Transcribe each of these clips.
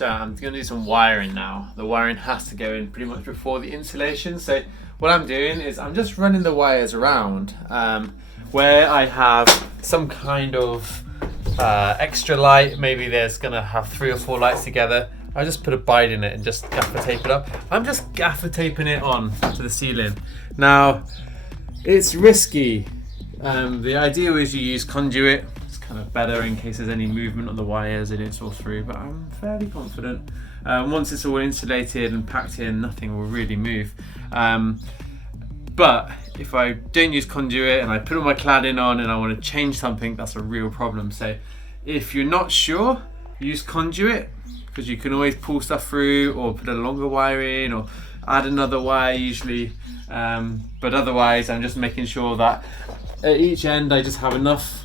So I'm going to do some wiring now. The wiring has to go in pretty much before the insulation. So what I'm doing is I'm just running the wires around where I have some kind of extra light. Maybe there's going to have 3 or 4 lights together. I just put a bite in it and just gaffer tape it up. I'm just gaffer taping it on to the ceiling. Now, it's risky. The idea is you use conduit. It's kind of better in case there's any movement on the wires and it's all through, but I'm fairly confident. Once it's all insulated and packed in, nothing will really move. But if I don't use conduit and I put all my cladding on and I want to change something, that's a real problem. So if you're not sure, use conduit, because you can always pull stuff through or put a longer wire in or add another wire usually. But otherwise, I'm just making sure that at each end I just have enough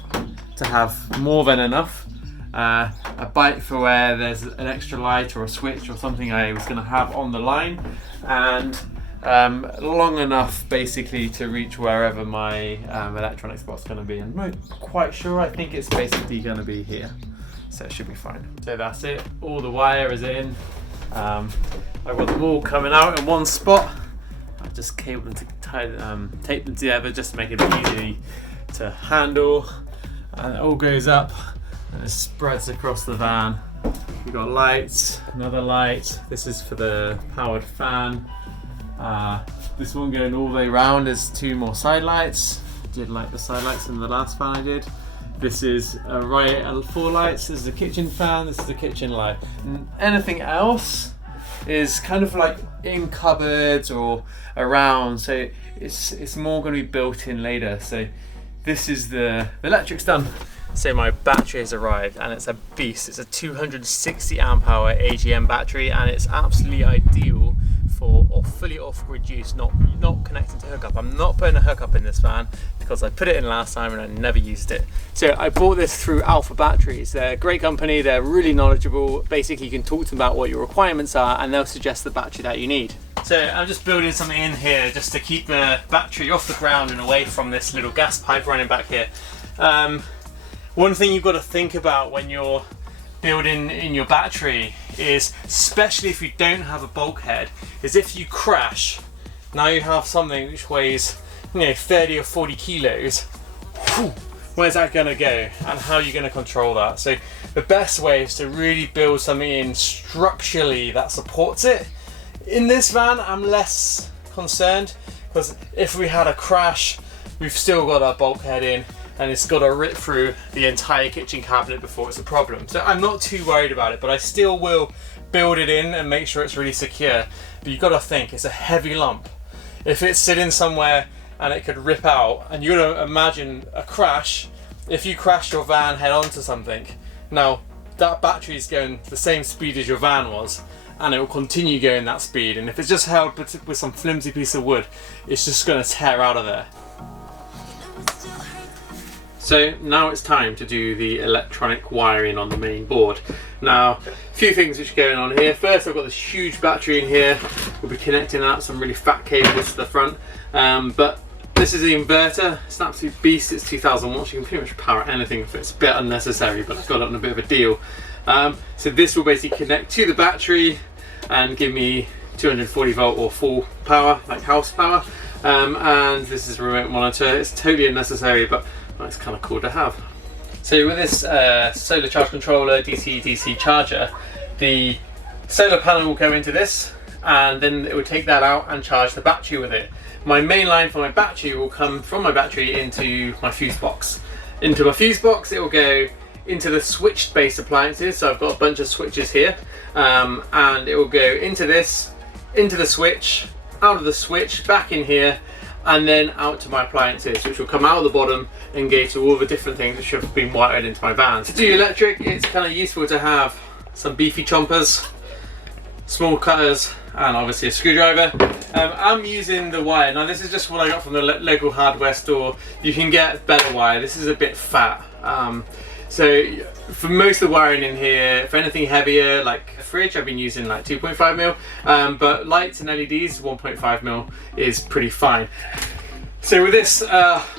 to have more than enough. A bite for where there's an extra light or a switch or something I was going to have on the line, and long enough basically to reach wherever my electronics box is going to be. I'm not quite sure, I think it's basically going to be here. So it should be fine. So that's it, all the wire is in. I've got them all coming out in one spot. I just cable them to tape them together just to make it easy to handle. And it all goes up and it spreads across the van. We've got lights, another light. This is for the powered fan. This one going all the way around is 2 more side lights. Did like the side lights in the last fan I did. This is 4 lights. This is a kitchen fan. This is a kitchen light. And anything else is kind of like in cupboards or around. So it's more going to be built in later. So this is the electric's done. So my battery has arrived and it's a beast. It's a 260 amp hour AGM battery and it's absolutely ideal for fully off-grid use, not connecting to hookup. I'm not putting a hookup in this van because I put it in last time and I never used it. So I bought this through Alpha Batteries. They're a great company, they're really knowledgeable. Basically you can talk to them about what your requirements are and they'll suggest the battery that you need. So I'm just building something in here just to keep the battery off the ground and away from this little gas pipe running back here. One thing you've got to think about when you're building in your battery is, especially if you don't have a bulkhead, is if you crash, now you have something which weighs 30 or 40 kilos, where's that going to go and how are you going to control that? So the best way is to really build something in structurally that supports it. In this van I'm less concerned because if we had a crash we've still got our bulkhead in and it's got to rip through the entire kitchen cabinet before it's a problem. So I'm not too worried about it, but I still will build it in and make sure it's really secure. But you've got to think, it's a heavy lump. If it's sitting somewhere and it could rip out, and you've got to imagine a crash, if you crash your van head onto something, now that battery is going the same speed as your van was, and it will continue going that speed, and if it's just held with some flimsy piece of wood, it's just going to tear out of there. So now it's time to do the electronic wiring on the main board. Now, a few things which are going on here. First, I've got this huge battery in here. We'll be connecting out some really fat cables to the front. But this is the inverter. It's an absolute beast. It's 2000 watts. You can pretty much power anything if it's a bit unnecessary, but I've got it on a bit of a deal. So this will basically connect to the battery and give me 240 volt or full power, like house power. And this is a remote monitor. It's totally unnecessary, but it's kind of cool to have. So with this solar charge controller DC-DC charger, the solar panel will go into this and then it will take that out and charge the battery with it. My main line for my battery will come from my battery into my fuse box. Into my fuse box it will go into the switch based appliances, so I've got a bunch of switches here, and it will go into this, into the switch, out of the switch, back in here, and then out to my appliances, which will come out of the bottom and go to all the different things which have been wired into my van. To do electric, it's kind of useful to have some beefy chompers, small cutters, and obviously a screwdriver. I'm using the wire. Now this is just what I got from the local hardware store. You can get better wire. This is a bit fat. So for most of the wiring in here, for anything heavier like a fridge, I've been using like 2.5mm, but lights and LEDs, 1.5mm is pretty fine. So with this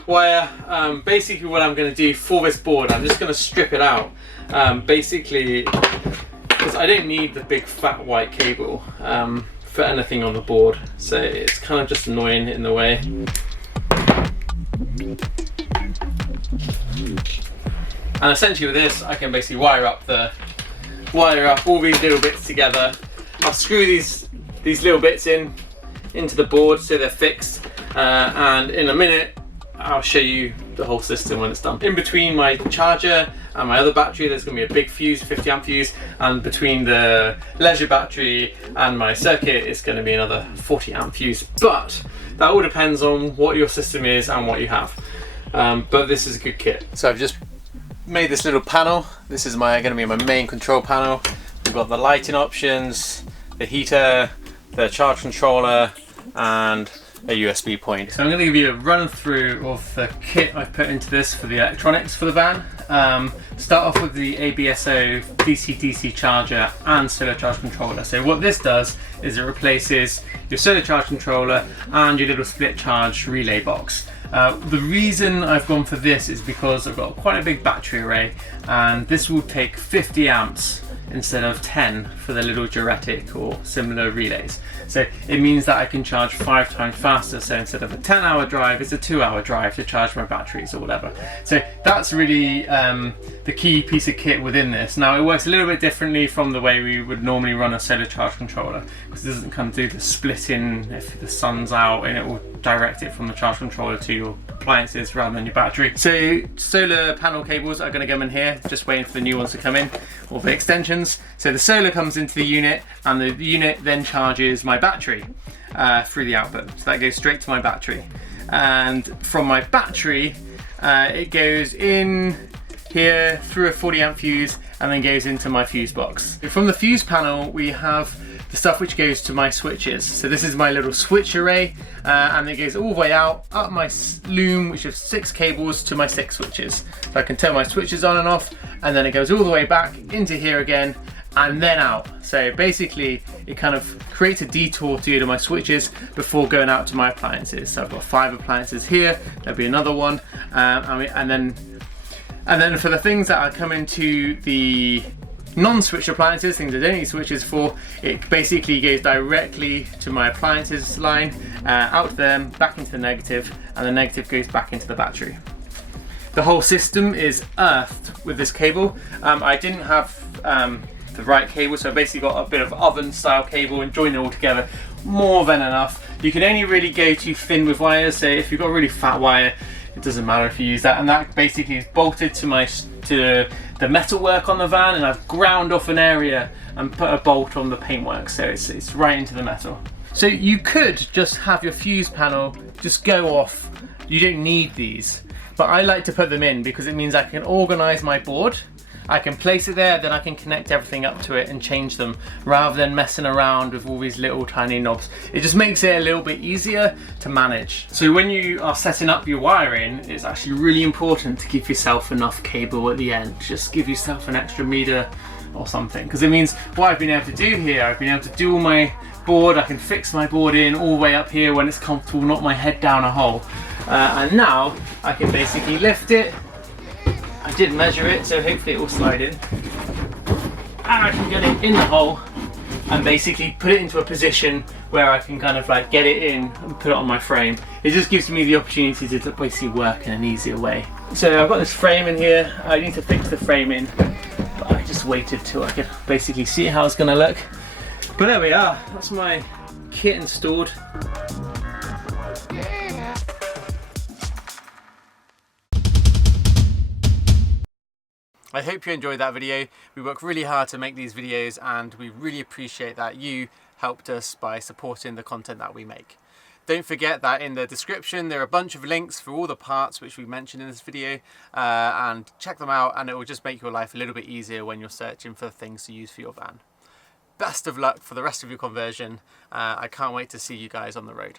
wire, basically what I'm going to do for this board, I'm just going to strip it out. Basically because I don't need the big fat white cable for anything on the board, so it's kind of just annoying in the way. And essentially with this, I can basically wire up all these little bits together. I'll screw these little bits into the board so they're fixed, and in a minute I'll show you the whole system when it's done. In between my charger and my other battery, there's going to be a big fuse, 50 amp fuse, and between the leisure battery and my circuit, it's going to be another 40 amp fuse. But that all depends on what your system is and what you have. But this is a good kit. So I've just made this little panel. This is going to be my main control panel. We've got the lighting options, the heater, the charge controller, and a USB point. So I'm going to give you a run through of the kit I've put into this for the electronics for the van. Start off with the ABSO DC-DC charger and solar charge controller. So what this does is it replaces your solar charge controller and your little split charge relay box. The reason I've gone for this is because I've got quite a big battery array, and this will take 50 amps instead of 10 for the little Duretic or similar relays. So it means that I can charge 5 times faster. So instead of a 10-hour drive, it's a 2-hour drive to charge my batteries or whatever. So that's really the key piece of kit within this. Now it works a little bit differently from the way we would normally run a solar charge controller, because it doesn't kind of do the splitting if the sun's out, and it will direct it from the charge controller to your appliances rather than your battery. So solar panel cables are going to go in here, just waiting for the new ones to come in, or the extensions. So the solar comes into the unit, and the unit then charges my battery through the output. So that goes straight to my battery, and from my battery it goes in here through a 40 amp fuse and then goes into my fuse box. From the fuse panel we have the stuff which goes to my switches. So this is my little switch array, and it goes all the way out up my loom, which has 6 cables to my 6 switches. So I can turn my switches on and off, and then it goes all the way back into here again and then out. So basically it kind of creates a detour to go to my switches before going out to my appliances. So I've got 5 appliances here, there'll be another one, and then for the things that are coming to the non-switch appliances, things I don't need switches for, it basically goes directly to my appliances line, out to them, back into the negative, and the negative goes back into the battery. The whole system is earthed with this cable. I didn't have the right cable, so I basically got a bit of oven style cable and joined it all together. More than enough. You can only really go too thin with wires, so if you've got a really fat wire, it doesn't matter if you use that. And that basically is bolted to the metalwork on the van, and I've ground off an area and put a bolt on the paintwork, so it's right into the metal. So you could just have your fuse panel just go off. You don't need these, but I like to put them in because it means I can organize my board. I can place it there, then I can connect everything up to it and change them, rather than messing around with all these little tiny knobs. It just makes it a little bit easier to manage. So when you are setting up your wiring, it's actually really important to give yourself enough cable at the end. Just give yourself an extra meter or something, because it means what I've been able to do here, I've been able to do all my board, I can fix my board in all the way up here when it's comfortable, not my head down a hole. And now I can basically lift it. I did measure it, so hopefully it will slide in. And I can get it in the hole and basically put it into a position where I can kind of like get it in and put it on my frame. It just gives me the opportunity to basically work in an easier way. So I've got this frame in here. I need to fix the frame in, but I just waited till I could basically see how it's gonna look. But there we are, that's my kit installed. I hope you enjoyed that video. We work really hard to make these videos, and we really appreciate that you helped us by supporting the content that we make. Don't forget that in the description there are a bunch of links for all the parts which we mentioned in this video, and check them out, and it will just make your life a little bit easier when you're searching for things to use for your van. Best of luck for the rest of your conversion. I can't wait to see you guys on the road.